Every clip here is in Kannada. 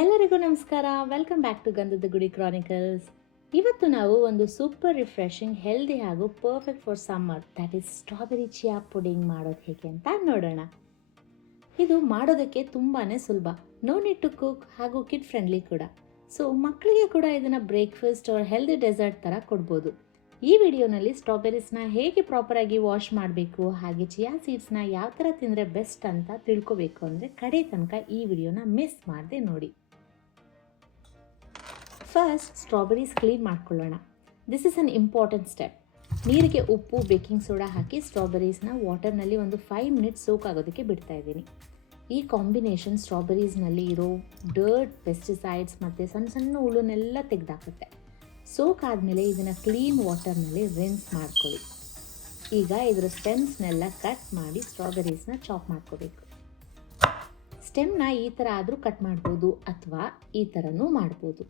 ಎಲ್ಲರಿಗೂ ನಮಸ್ಕಾರ. ವೆಲ್ಕಮ್ ಬ್ಯಾಕ್ ಟು ಗಂಧದ ಗುಡಿ ಕ್ರಾನಿಕಲ್ಸ್. ಇವತ್ತು ನಾವು ಒಂದು ಸೂಪರ್ ರಿಫ್ರೆಶಿಂಗ್, ಹೆಲ್ದಿ ಹಾಗೂ perfect for summer, that is strawberry chia pudding ಮಾಡೋದು ಹೇಗೆ ಅಂತ ನೋಡೋಣ. ಇದು ಮಾಡೋದಕ್ಕೆ ತುಂಬಾ ಸುಲಭ, ನೋ ನೀಡ್ ಟು ಕುಕ್ ಹಾಗೂ ಕಿಡ್ ಫ್ರೆಂಡ್ಲಿ ಕೂಡ. ಸೊ ಮಕ್ಕಳಿಗೆ ಕೂಡ ಇದನ್ನು ಬ್ರೇಕ್ಫಾಸ್ಟ್ ಆರ್ ಹೆಲ್ದಿ ಡೆಸರ್ಟ್ ಥರ ಕೊಡ್ಬೋದು. ಈ ವಿಡಿಯೋನಲ್ಲಿ ಸ್ಟ್ರಾಬೆರೀಸ್ನ ಹೇಗೆ ಪ್ರಾಪರಾಗಿ ವಾಶ್ ಮಾಡಬೇಕು, ಹಾಗೆ ಚಿಯಾ ಸೀಡ್ಸ್ನ ಯಾವ ಥರ ತಿಂದರೆ ಬೆಸ್ಟ್ ಅಂತ ತಿಳ್ಕೊಬೇಕು ಅಂದರೆ ಕಡೆ ತನಕ ಈ ವಿಡಿಯೋನ ಮಿಸ್ ಮಾಡದೆ ನೋಡಿ. ಫಸ್ಟ್ ಸ್ಟ್ರಾಬೆರೀಸ್ ಕ್ಲೀನ್ ಮಾಡ್ಕೊಳ್ಳೋಣ. This is an important step. ನೀರಿಗೆ ಉಪ್ಪು, ಬೇಕಿಂಗ್ ಸೋಡಾ ಹಾಕಿ ಸ್ಟ್ರಾಬೆರೀಸ್ನ ವಾಟರ್ನಲ್ಲಿ ಒಂದು 5 ಮಿನಿಟ್ಸ್ ಸೋಕ್ ಆಗೋದಕ್ಕೆ ಬಿಡ್ತಾ ಇದ್ದೀನಿ. ಈ ಕಾಂಬಿನೇಷನ್ ಸ್ಟ್ರಾಬೆರೀಸ್ನಲ್ಲಿ ಇರೋ ಡರ್ಟ್, ಪೆಸ್ಟಿಸೈಡ್ಸ್ ಮತ್ತು ಸಣ್ಣ ಸಣ್ಣ ಹುಳುನೆಲ್ಲ ತೆಗೆದಾಕುತ್ತೆ. ಸೋಕ್ ಆದಮೇಲೆ ಇದನ್ನು ಕ್ಲೀನ್ ವಾಟರ್ನಲ್ಲಿ ರಿನ್ಸ್ ಮಾಡ್ಕೊಳ್ಳಿ. ಈಗ ಇದರ ಸ್ಟೆಮ್ಸ್ನೆಲ್ಲ ಕಟ್ ಮಾಡಿ ಸ್ಟ್ರಾಬೆರೀಸ್ನ ಚಾಪ್ ಮಾಡ್ಕೋಬೇಕು. ಸ್ಟೆಮ್ನ ಈ ಥರ ಆದರೂ ಕಟ್ ಮಾಡ್ಬೋದು ಅಥವಾ ಈ ಥರನೂ ಮಾಡ್ಬೋದು.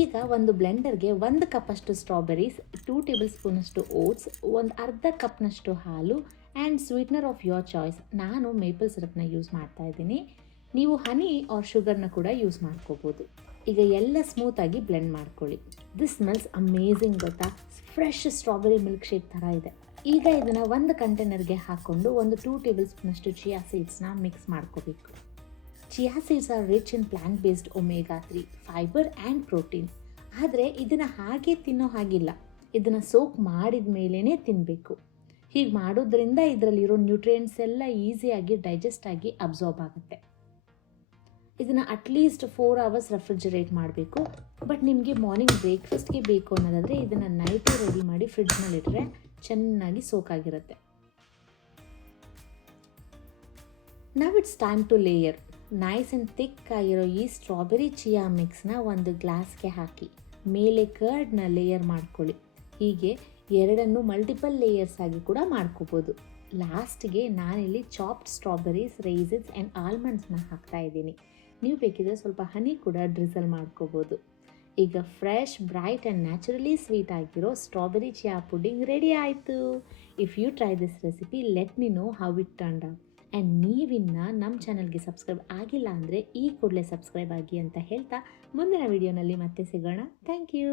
ಈಗ ಒಂದು ಬ್ಲೆಂಡರ್ಗೆ 1 ಕಪ್ಪಷ್ಟು ಸ್ಟ್ರಾಬೆರೀಸ್, 2 ಟೇಬಲ್ ಸ್ಪೂನಷ್ಟು ಓಟ್ಸ್, ಒಂದು ಅರ್ಧ ಕಪ್ನಷ್ಟು ಹಾಲು and sweetener of your choice. ನಾನು ಮೇಪಲ್ ಸಿರಪ್ನ ಯೂಸ್ ಮಾಡ್ತಾ ಇದ್ದೀನಿ. ನೀವು ಹನಿ ಆರ್ ಶುಗರ್ನ ಕೂಡ ಯೂಸ್ ಮಾಡ್ಕೋಬೋದು. ಈಗ ಎಲ್ಲ ಸ್ಮೂತಾಗಿ ಬ್ಲೆಂಡ್ ಮಾಡ್ಕೊಳ್ಳಿ. ದಿಸ್ ಸ್ಮೆಲ್ಸ್ ಅಮೇಝಿಂಗ್ ಗೊತ್ತಾ? ಫ್ರೆಶ್ ಸ್ಟ್ರಾಬೆರಿ ಮಿಲ್ಕ್ ಶೇಕ್ ಥರ ಇದೆ. ಈಗ ಇದನ್ನು ಒಂದು ಕಂಟೈನರ್ಗೆ ಹಾಕ್ಕೊಂಡು ಒಂದು 2 ಟೇಬಲ್ ಸ್ಪೂನಷ್ಟು ಚಿಯಾ ಸೀಡ್ಸ್ನ ಮಿಕ್ಸ್ ಮಾಡ್ಕೋಬೇಕು. Chia seeds R rich in plant based omega 3, fibre and protein. ಆದರೆ ಇದನ್ನು ಹಾಗೆ ತಿನ್ನೋ ಹಾಗಿಲ್ಲ, ಇದನ್ನು ಸೋಕ್ ಮಾಡಿದ ಮೇಲೇ ತಿನ್ನಬೇಕು. ಹೀಗೆ ಮಾಡೋದ್ರಿಂದ ಇದರಲ್ಲಿರೋ ನ್ಯೂಟ್ರಿಯೆಂಟ್ಸ್ ಎಲ್ಲ ಈಸಿಯಾಗಿ ಡೈಜೆಸ್ಟ್ ಆಗಿ ಅಬ್ಸಾರ್ಬ್ ಆಗುತ್ತೆ. ಇದನ್ನು ಅಟ್ಲೀಸ್ಟ್ 4 ಅವರ್ಸ್ ರೆಫ್ರಿಜರೇಟ್ ಮಾಡಬೇಕು. ಬಟ್ ನಿಮಗೆ ಮಾರ್ನಿಂಗ್ ಬ್ರೇಕ್ಫಾಸ್ಟ್ಗೆ ಬೇಕು ಅನ್ನೋದಾದರೆ ಇದನ್ನು ನೈಟೇ ರೆಡಿ ಮಾಡಿ ಫ್ರಿಡ್ಜ್ನಲ್ಲಿಟ್ಟರೆ ಚೆನ್ನಾಗಿ ಸೋಕಾಗಿರುತ್ತೆ. Now it's time to layer. Nice and thick ಆಗಿರೋ ಈ ಸ್ಟ್ರಾಬೆರಿ ಚಿಯಾ ಮಿಕ್ಸ್ನ ಒಂದು ಗ್ಲಾಸ್ಗೆ ಹಾಕಿ ಮೇಲೆ ಕರ್ಡ್ನ ಲೇಯರ್ ಮಾಡ್ಕೊಳ್ಳಿ. ಹೀಗೆ ಎರಡನ್ನು ಮಲ್ಟಿಪಲ್ ಲೇಯರ್ಸ್ ಆಗಿ ಕೂಡ ಮಾಡ್ಕೋಬೋದು. ಲಾಸ್ಟ್ಗೆ ನಾನಿಲ್ಲಿ ಚಾಪ್ಡ್ ಸ್ಟ್ರಾಬೆರೀಸ್, ರೈಸಿನ್ಸ್ ಆ್ಯಂಡ್ ಆಲ್ಮಂಡ್ಸ್ನ ಹಾಕ್ತಾ ಇದ್ದೀನಿ. ನೀವು ಬೇಕಿದ್ರೆ ಸ್ವಲ್ಪ ಹನಿ ಕೂಡ ಡ್ರಿಸಲ್ ಮಾಡ್ಕೋಬೋದು. ಈಗ fresh, bright and naturally sweet ಆಗಿರೋ ಸ್ಟ್ರಾಬೆರಿ ಚಿಯಾ ಪುಡಿಂಗ್ ರೆಡಿ ಆಯಿತು. If you try this recipe, let me know how it turned out. And ನೀವಿನ್ನು ನಮ್ಮ ಚಾನಲ್ಗೆ ಸಬ್ಸ್ಕ್ರೈಬ್ ಆಗಿಲ್ಲ ಅಂದರೆ ಈ ಕೂಡಲೇ ಸಬ್ಸ್ಕ್ರೈಬ್ ಆಗಿ ಅಂತ ಹೇಳ್ತಾ ಮುಂದಿನ ವಿಡಿಯೋನಲ್ಲಿ ಮತ್ತೆ ಸಿಗೋಣ. Thank you.